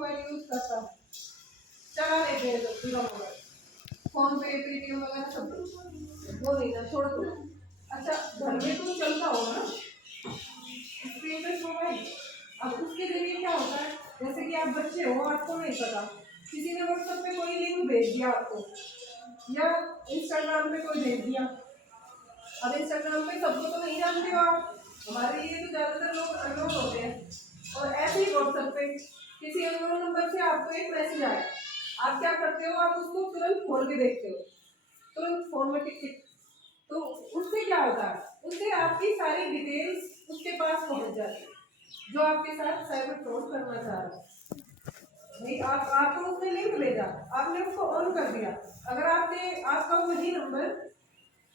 Mobile use करता है, चला लेते हैं तो पूरा मोबाइल, फोन पे पेटीएम वगैरह सब कुछ, वो नहीं था छोड़ दो। अच्छा घर में तो चलता होगा ना स्क्रीन टच मोबाइल। अब उसके जरिए क्या होता है, जैसे कि आप बच्चे हो, आपको नहीं पता, किसी ने व्हाट्सएप पे कोई लिंक भेज दिया आपको, या इंस्टाग्राम पे कोई भेज दिया। अब इंस्टाग्राम पे सबको तो नहीं जानते हो आप, हमारे लिए तो ज़्यादातर लोग अननोन होते हैं। और ऐसे ही व्हाट्सएप पे किसी अननोन नंबर से आपको एक मैसेज आया, आप क्या करते हो, आप उसको तुरंत खोल के देखते हो, तुरंत फोन में टिक टिक। तो उससे क्या होता है, उससे आपकी सारी डिटेल्स उसके पास पहुंच जाती है, जो आपके साथ साइबर फ्रॉड करना चाह रहा है। नहीं, आपको उसने लिंक भेजा, आपने उसको ऑन कर दिया, अगर आपका वही नंबर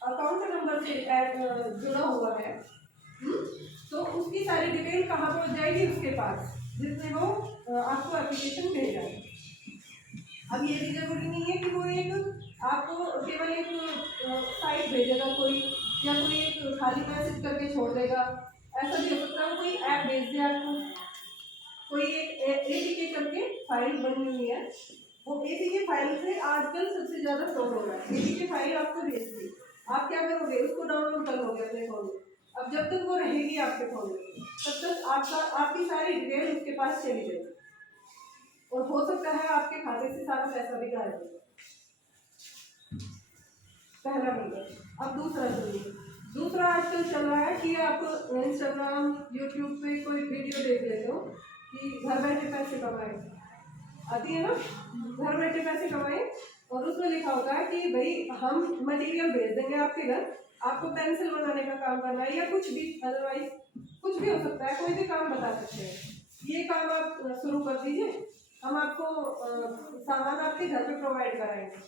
अकाउंट नंबर से जुड़ा हुआ है, तो उसकी सारी डिटेल कहाँ पहुंच जाएगी, उसके पास जिसने वो आपको एप्लीकेशन भेजा है। अब ये भी जरूरी नहीं है कि वो एक आपको केवल एक साइट भेजेगा कोई, या कोई एक खाली मैसेज करके छोड़ देगा, ऐसा भी हो सकता है कोई ऐप भेज दे आपको, कोई एक एपीके करके फाइल बनी हुई है, वो एपीके फाइल से आजकल सबसे ज्यादा फ्रॉड हो रहा है। एपीके फाइल आपको भेज दी, आप क्या करोगे, उसको डाउनलोड कर लोगे अपने फोन में। अब जब तक वो रहेगी आपके फोन में, तब तक आपकी सारी डिटेल उसके पास चली जाएगी, और हो सकता है आपके खाते से सारा पैसा भी गायब हो जाए। पहला नंबर। अब दूसरा सुनिए, दूसरा आजकल चल रहा है कि आप इंस्टाग्राम यूट्यूब पे कोई वीडियो देख लेते हो कि घर बैठे पैसे कमाए, आती है ना, घर बैठे पैसे कमाए, और उसमें लिखा होता है कि भाई हम मटेरियल भेज देंगे आपके घर, आपको पेंसिल बनाने का काम करना है, या कुछ भी, अदरवाइज कुछ भी हो सकता है, कोई भी काम बता सकते हैं, ये काम आप शुरू कर दीजिए, हम आपको सामान आपके घर पे प्रोवाइड कराएंगे।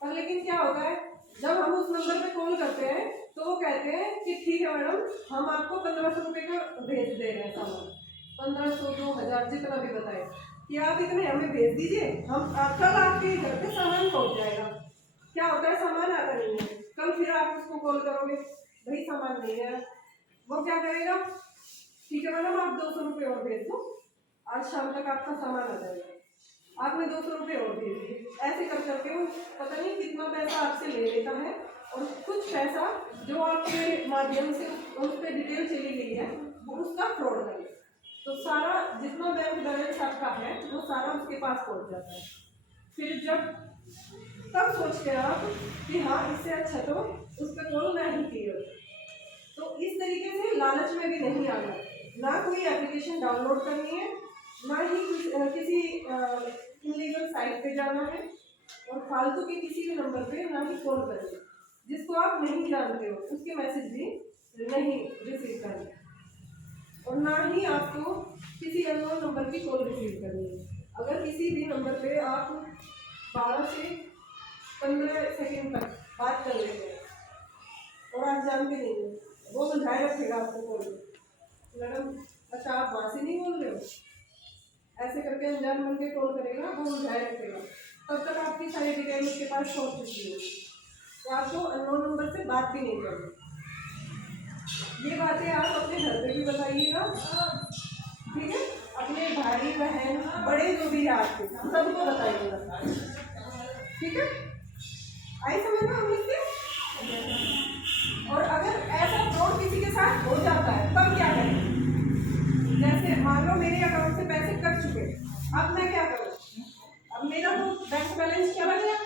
पर लेकिन क्या होता है, जब हम उस नंबर पे कॉल करते हैं तो वो कहते हैं कि ठीक है मैडम, हम आपको 1500 रुपये का भेज दे रहे हैं सामान, 1500 2000 जितना भी बताए, कि आप इतने हमें भेज दीजिए, हम कल आपके घर पे सामान पहुंच जाएगा। क्या होता है, सामान आता नहीं है, कल फिर आप उसको कॉल करोगे, भाई सामान नहीं है, वो क्या करेगा, ठीक है मैडम आप 200 रुपये और भेज दो, आज शाम तक आपका सामान आ जाएगा, आपने 200 रुपये और भेज दिए। ऐसे कर करके वो पता नहीं कितना पैसा आपसे ले लेता है, और कुछ पैसा जो आपके माध्यम से उस पर डिटेल चली गई है, वो उसका फ्रॉड कर ले, तो सारा जितना बैंक बैलेंस आपका है वो सारा उसके पास पहुंच जाता है। फिर जब तब सोचते हैं आप कि हाँ इससे अच्छा तो उस पर कॉल ना ही किए। तो इस तरीके से लालच में भी नहीं आना, ना कोई एप्लीकेशन डाउनलोड करनी है, ना ही किसी इलीगल साइट पे जाना है, और फालतू के किसी भी नंबर पे ना ही कॉल करनी, जिसको आप नहीं जानते हो उसके मैसेज भी नहीं रिसीव करनी, और ना ही आपको किसी अननोन नंबर की कॉल रिसीव करनी है। अगर किसी भी नंबर पे आप 12 से 15 सेकंड तक बात कर लेते हैं और आप जानते नहीं हो, वो बुझाए रखेगा आपको कॉल, मैडम अच्छा आप वहाँ से नहीं बोल रहे हो, ऐसे करके अनजान बन के कॉल करेगा, वो बुझाए रखेगा, तब तक आपकी सारी डिटेल उसके पास पहुँच चुकी है, तो आपको अननोन नंबर से बात भी नहीं करनी। ये बातें आप अपने घर पे भी बताइएगा, ठीक है, अपने भाई बहन बड़े जो भी है आपके सबको बताइएगा, ठीक है, आई समझ में हम इससे। और अगर ऐसा फ्रॉड किसी के साथ हो जाता है तब क्या करें, जैसे मान लो मेरे अकाउंट से पैसे कट चुके, अब मैं क्या करूँ, अब मेरा तो बैंक बैलेंस चला गया,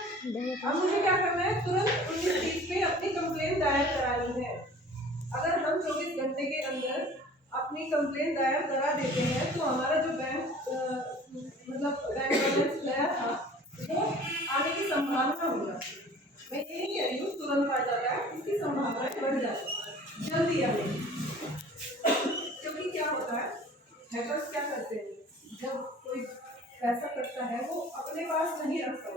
अब मुझे क्या करना है, तुरंत 1930 पे अपनी कंप्लेंट दायर करानी है। अगर हम 24 घंटे के अंदर अपनी कंप्लेंट दायर करा देते हैं तो हमारा जो बैंक बैंक बैलेंस गया था वो आने की संभावना हो जाती है। मैं ये नहीं कह रही हूँ तुरंत आ जाता है, इसकी संभावनाएं बढ़ जाती है जल्दी आने की। क्योंकि क्या होता है, हैकर्स क्या करते हैं, जब कोई पैसा करता है वो अपने पास नहीं रखता,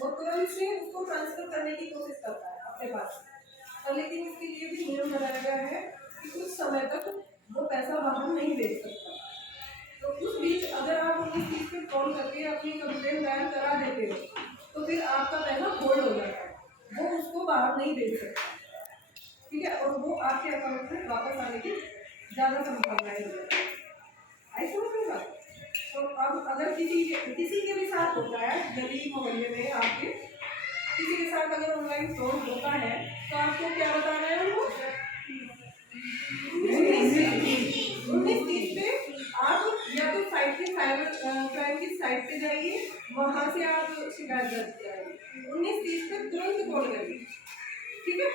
वो तुरंत से उसको ट्रांसफर करने की कोशिश करता है अपने पास, और लेकिन इसके लिए भी नियम बनाया गया है कि कुछ समय तक वो पैसा बाहर नहीं भेज सकता। तो उस बीच अगर आप 1930 पे कॉल करके अपनी कंप्लेंट दायर करा देते हो तो फिर आपका पैसा होल्ड हो जाता है, वो उसको बाहर नहीं भेज सकता, ठीक है, और वो आपके अकाउंट में वापस आने की ज़्यादा संभावनाएं हो जाती है। आई समझ में बात? तो अब अगर किसी के भी साथ होता है, गली मोहल्ले में आपके किसी के साथ अगर ऑनलाइन फ्रॉड होता है, तो आपको क्या बताना है उनको? 1930 पे आप या तो साइट की साइबर क्राइम की साइट पे जाइए, वहां से आप शिकायत दर्ज कराइए। 1930 पे तुरंत कॉल करिए, ठीक है।